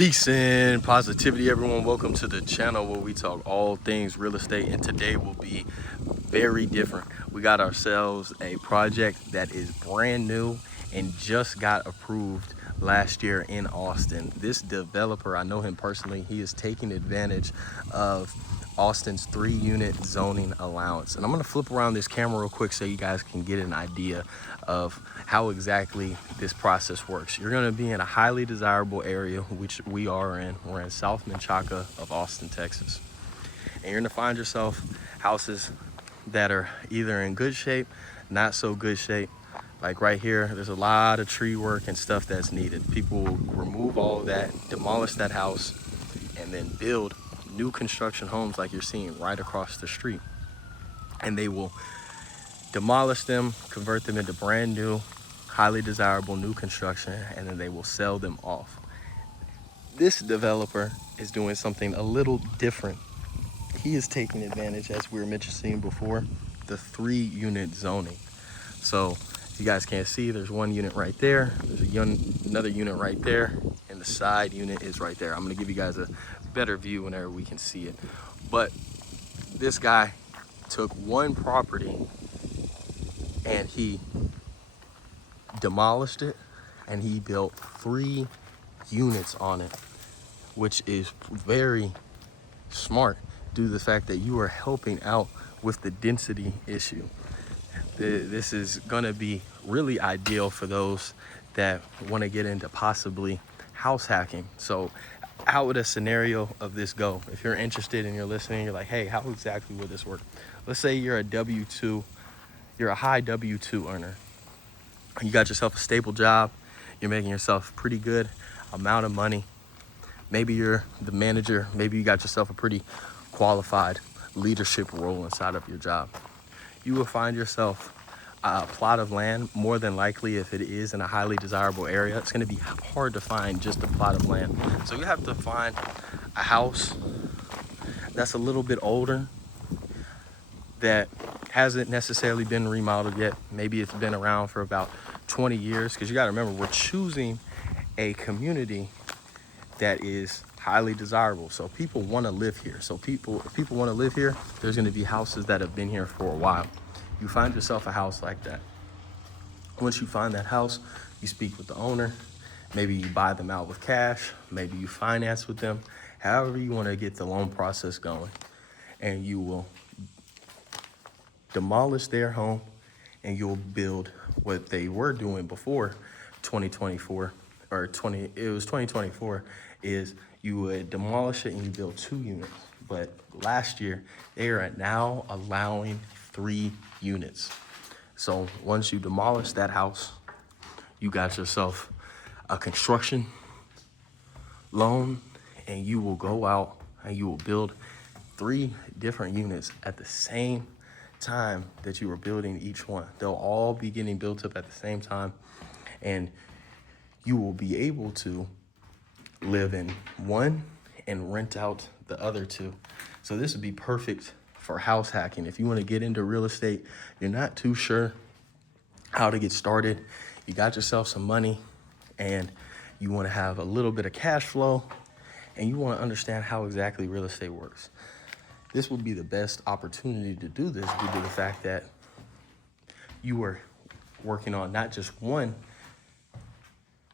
Peace and positivity, everyone. Welcome to the channel where we talk all things real estate, and today will be very different. We got ourselves a project that is brand new and just got approved last year in Austin. This developer, I know him personally, he is taking advantage of Austin's 3-unit zoning allowance. And I'm gonna flip around this camera real quick so you guys can get an idea of how exactly this process works. You're gonna be in a highly desirable area, which we are in. We're in South Menchaca of Austin, Texas. And you're gonna find yourself houses that are either in good shape, not so good shape. Like right here, there's a lot of tree work and stuff that's needed. People will remove all of that, demolish that house, and then build new construction homes like you're seeing right across the street. And they will demolish them, convert them into brand new, highly desirable new construction, and then they will sell them off. This developer is doing something a little different. He is taking advantage, as we were mentioning before, the 3-unit zoning. So if you guys can't see, there's one unit right there, there's another unit right there, and the side unit is right there. I'm gonna give you guys a better view whenever we can see it. But this guy took one property and he demolished it and he built 3 units on it, which is very smart due to the fact that you are helping out with the density issue. This is gonna be really ideal for those that wanna get into possibly house hacking. So how would a scenario of this go? If you're interested and you're listening, you're like, hey, how exactly would this work? Let's say you're a high W-2 earner. You got yourself a stable job, you're making yourself pretty good amount of money. Maybe you're the manager, maybe you got yourself a pretty qualified leadership role inside of your job. You will find yourself a plot of land. More than likely, if it is in a highly desirable area, it's going to be hard to find just a plot of land. So you have to find a house that's a little bit older, that hasn't necessarily been remodeled yet. Maybe it's been around for about 20 years, because you got to remember, we're choosing a community that is highly desirable. So people want to live here. So if people want to live here, there's going to be houses that have been here for a while. You find yourself a house like that. Once you find that house, you speak with the owner. Maybe you buy them out with cash. Maybe you finance with them. However you want to get the loan process going. And you will demolish their home and you'll build what they were doing before 2024 or 2024 is you would demolish it and you build 2 units. But last year, they are now allowing 3 units. So once you demolish that house, you got yourself a construction loan and you will go out and you will build 3 different units at the same time that you were building each one. They'll all be getting built up at the same time, and you will be able to live in one and rent out the other 2. So this would be perfect for house hacking. If you want to get into real estate, you're not too sure how to get started, you got yourself some money and you want to have a little bit of cash flow and you want to understand how exactly real estate works. This would be the best opportunity to do this due to the fact that you are working on not just one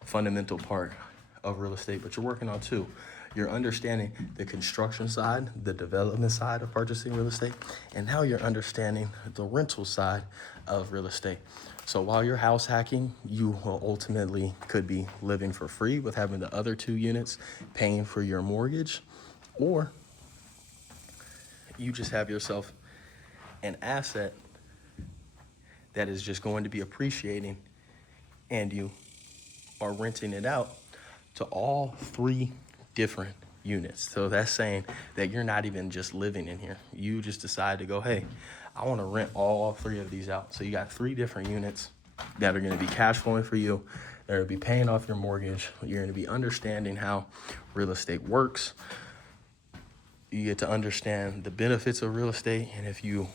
fundamental part of real estate, but you're working on 2. You're understanding the construction side, the development side of purchasing real estate, and now you're understanding the rental side of real estate. So while you're house hacking, you will ultimately could be living for free with having the other 2 units, paying for your mortgage, or you just have yourself an asset that is just going to be appreciating and you are renting it out to all 3 different units. So that's saying that you're not even just living in here. You just decide to go, hey, I want to rent all 3 of these out. So you got 3 different units that are going to be cash flowing for you. They're going to be paying off your mortgage. You're going to be understanding how real estate works. You get to understand the benefits of real estate. And if you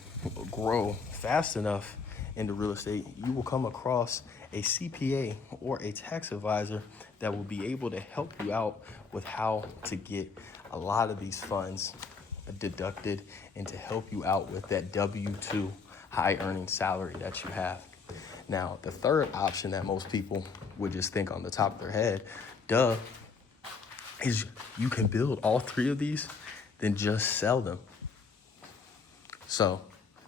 grow fast enough into real estate, you will come across a CPA or a tax advisor that will be able to help you out with how to get a lot of these funds deducted and to help you out with that W-2 high earning salary that you have. Now, the third option that most people would just think on the top of their head, is you can build all three of these, then just sell them. So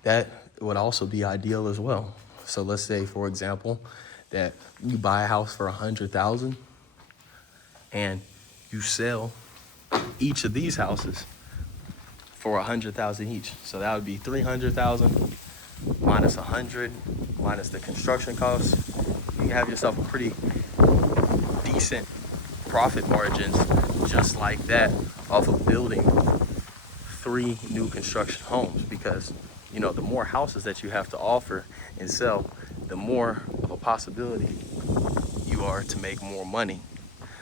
that would also be ideal as well. So let's say, for example, that you buy a house for $100,000 and you sell each of these houses for $100,000 each. So that would be $300,000 minus 100 minus the construction costs. You can have yourself a pretty decent profit margins just like that off of building 3 new construction homes, because you know, the more houses that you have to offer and sell, the more of a possibility you are to make more money.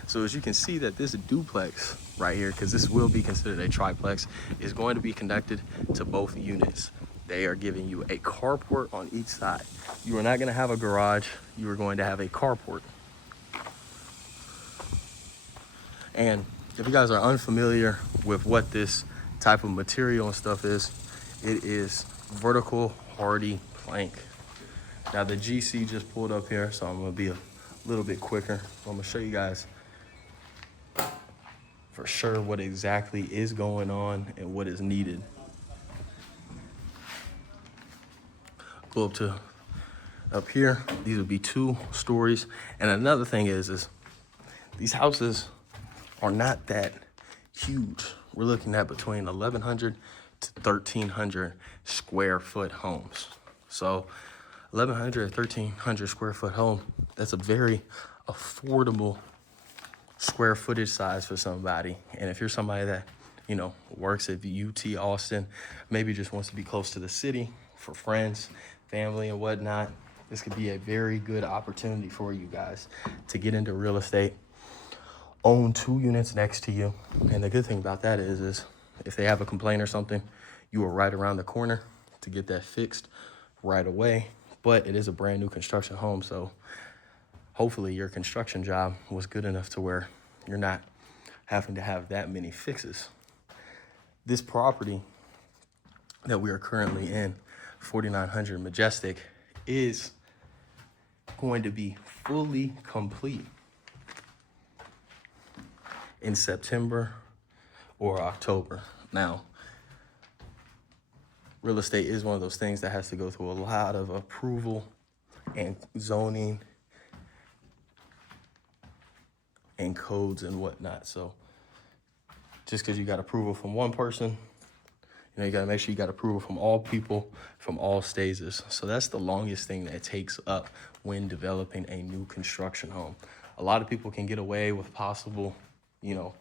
So as you can see, that this duplex right here, because this will be considered a triplex, is going to be connected to both units. They are giving you a carport on each side. You are not going to have a garage. You are going to have a carport. And if you guys are unfamiliar with what this type of material and stuff is, it is vertical hardy plank. Now the GC just pulled up here, so I'm going to be a little bit quicker. I'm going to show you guys for sure what exactly is going on and what is needed. Go up here. These would be 2 stories. And another thing is these houses are not that huge. We're looking at between 1,100 to 1,300 square foot homes. So 1,100 to 1,300 square foot home, that's a very affordable square footage size for somebody. And if you're somebody that, you know, works at UT Austin, maybe just wants to be close to the city for friends, family and whatnot, this could be a very good opportunity for you guys to get into real estate, own 2 units next to you. And the good thing about that is if they have a complaint or something, you are right around the corner to get that fixed right away. But it is a brand new construction home, so hopefully your construction job was good enough to where you're not having to have that many fixes. This property that we are currently in, 4900 Majestic, is going to be fully complete in September or October. Now, real estate is one of those things that has to go through a lot of approval and zoning and codes and whatnot. So just because you got approval from one person, you know, you got to make sure you got approval from all people from all stages. So that's the longest thing that takes up when developing a new construction home. A lot of people can get away with possible, you know,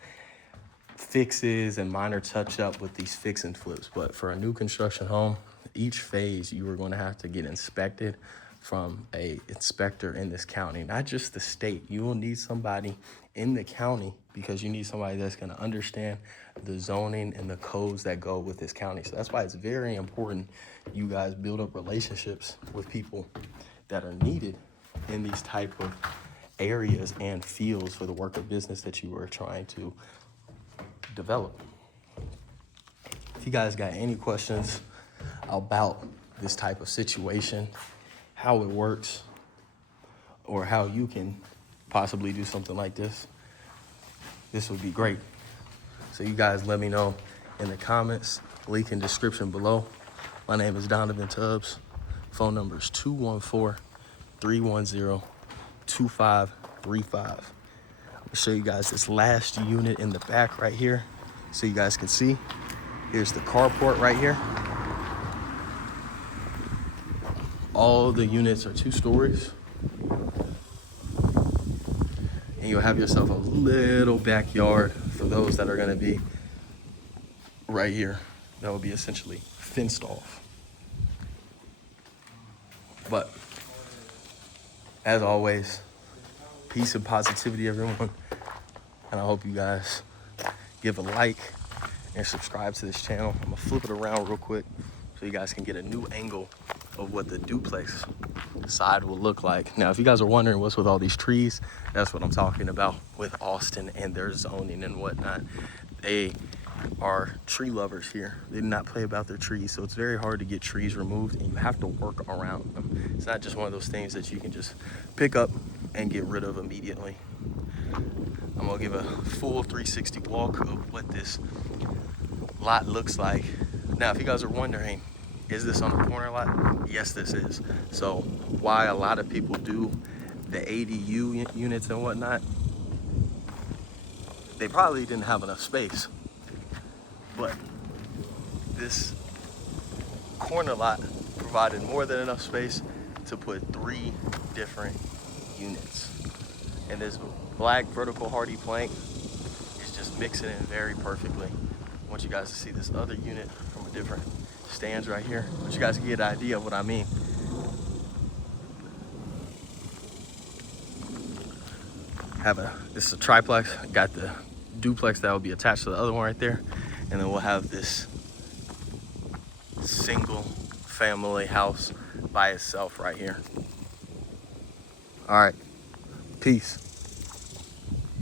fixes and minor touch up with these fix and flips. But for a new construction home, each phase you are going to have to get inspected from a inspector in this county, not just the state. You will need somebody in the county because you need somebody that's going to understand the zoning and the codes that go with this county. So that's why it's very important you guys build up relationships with people that are needed in these type of areas and fields for the work of business that you are trying to develop. If you guys got any questions about this type of situation, how it works, or how you can possibly do something like this, this would be great. So you guys let me know in the comments, link in description below. My name is Donovan Tubbs. Phone number is 214-310-2535. I'll show you guys this last unit in the back right here so you guys can see. Here's the carport right here. All the units are 2 stories. And you'll have yourself a little backyard for those that are gonna be right here. That will be essentially fenced off. But as always, peace and positivity, everyone. And I hope you guys give a like and subscribe to this channel. I'm gonna flip it around real quick so you guys can get a new angle of what the duplex side will look like. Now, if you guys are wondering what's with all these trees, that's what I'm talking about with Austin and their zoning and whatnot. They are tree lovers here. They do not play about their trees, so it's very hard to get trees removed, and you have to work around them. It's not just one of those things that you can just pick up and get rid of immediately. I'm gonna give a full 360 walk of what this lot looks like. Now, if you guys are wondering, is this on a corner lot? Yes, this is. So why a lot of people do the ADU units and whatnot, they probably didn't have enough space. But this corner lot provided more than enough space to put 3 different units. And this black vertical hardy plank is just mixing in very perfectly. I want you guys to see this other unit from a different stands right here. I want you guys to get an idea of what I mean. This is a triplex. Got the duplex that will be attached to the other one right there. And then we'll have this single family house by itself right here. All right, peace.